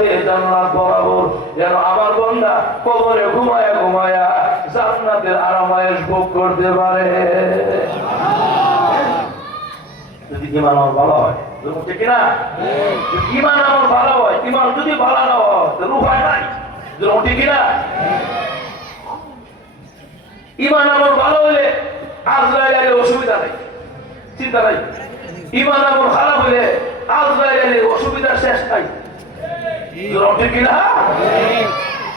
দিয়ে জান্নাত বরাবর যেন আমার বান্দা কবরে ঘুমায়া ঘুমায়া জান্নাতের আরামায়েশ ভোগ করতে পারে। যদি ঈমান আমার ভালো হয়, ঠিক না? ঈমান আমার ভালো হয়, ঈমান যদি ভালো না হয় তো রূহ হয় নাই, ঠিক না? ঈমান আমার ভালো হলে আজরাইলের অসুবিধা নাই, চিন্তা নাই। ঈমান আমার খারাপ হলে আজরাইলের অসুবিধার শেষ নাই, ঠিক না?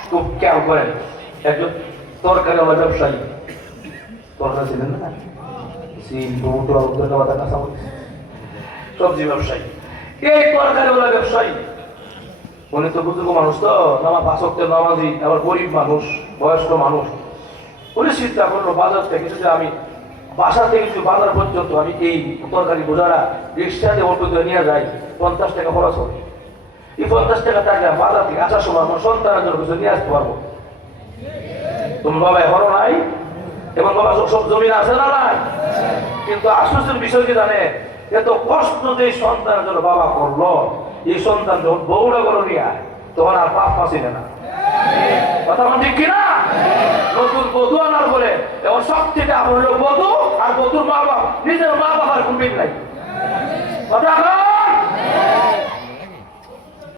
খুব খেয়াল করেন, একজন তরকারিওয়ালা ব্যবসায়ী, তরকারি ছিলেন না, সবজি ব্যবসায়ী, এই তরকারিওয়ালা ব্যবসায়ী উনি তো বুজুর্গ মানুষ, তো পাঁচ ওয়াক্তের নামাজি, আবার গরিব মানুষ, বয়স্ক মানুষ। উনি চিন্তা করলো বাজার থেকে যদি আমি বাসা থেকে যদি বাজার পর্যন্ত আমি এই তরকারি বোঝারা রিক্সাতে অটো দিয়ে নিয়ে যাই, 50 টাকা খরচ হবে। এই 50 টাকা টাকা বাজার থেকে আসার সময় আমার সন্তানের জন্য কিছু নিয়ে আসতে পারবো। তুমি বাবা এখনো নাই, এবং বাবা সব জমি আছে না নাই? কিন্তু আশ্চর্যের বিষয় কি জানে, এত কষ্ট যে সন্তানের জন্য বাবা করলো, এই সন্তান যখন বউরা করো নিয়ে তখন আর পাপ পাচ্ছিল না। কথা ঠিক কিনা? নতুন বধূ আনার পরে এবং সবচেয়ে আপন হলো বধূ, আর বধূর মা বাবা, নিজের মা বাবার কোনো মিল নাই। কথা